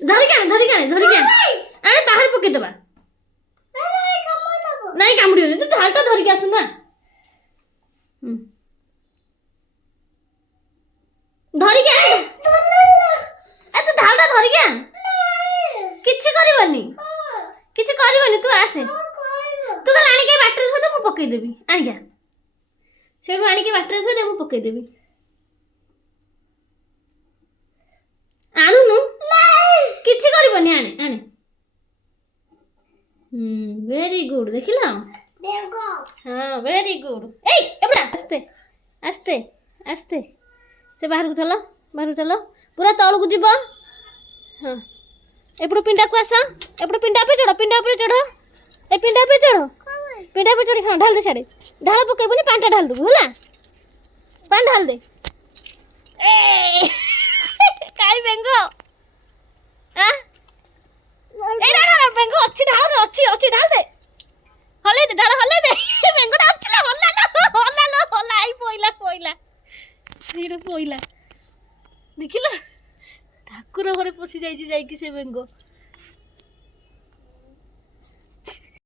ଧରିକି ଆଣେ ଆଣେ ବାହାରେ ପକେଇଦବା। ନାଇଁ କାମୁଡ଼ିବନି, ତୁ ଢାଳଟା ଧରିକି ଆସୁ ନା। ଧରିକି ଆଣେ, ତୁ ଢାଳଟା ଧରିକି ଆଣ। କିଛି କରିବନି, ତୁ ଆସେ। ତୁ ତାହେଲେ ଆଣିକି ବାଟରେ ଥୋଇଦେ, ମୁଁ ପକେଇଦେବି। ଆଣିକା ସେଇଠୁ ଆଣିକି ବାଟରେ ଥୋଇଦେ, ମୁଁ ପକେଇଦେବି। ଆଣୁନୁ, କିଛି କରିବନି, ଆଣେ। ଭେରି ଗୁଡ୍, ଦେଖିଲ? ହଁ ଭେରି ଗୁଡ୍। ଏଇ ଏପଡ଼ା ଆସ୍ତେ ସେ ବାହାରକୁ ଚାଲ ପୁରା ତଳକୁ ଯିବ। ହଁ ଏପଟୁ ପିଣ୍ଡାକୁ ଆସ, ଏପଟୁ ପିଣ୍ଡା ଉପରେ ଚଢ଼, ପିଣ୍ଡା ଉପରେ ଚଢ଼। ହଁ ଢାଳ ଦେ ସାଡ଼େ। ଢାଳ ପକେଇବୁନି, ପାଣିଟା ଢାଳି ଦେବୁ ହେଲା। ପାଣି ଢାଳି ଦେ। କାଇ ବେଙ୍ଗ ବେଙ୍ଗ ଅଛି, ଢାଳ ଅଛି ଢାଳ ଦେ। ହଲେଇ ଦେ, ଢାଳ ହଲେଇ ଦେ। ବେଙ୍ଗଟା ଆସିଲା, ହଲା ଆଇ ପଇଲା ଦେଖିଲ, ଠାକୁର ଘରେ ପଶି ଯାଇଛି ଯାଇକି ସେ ବେଙ୍ଗ।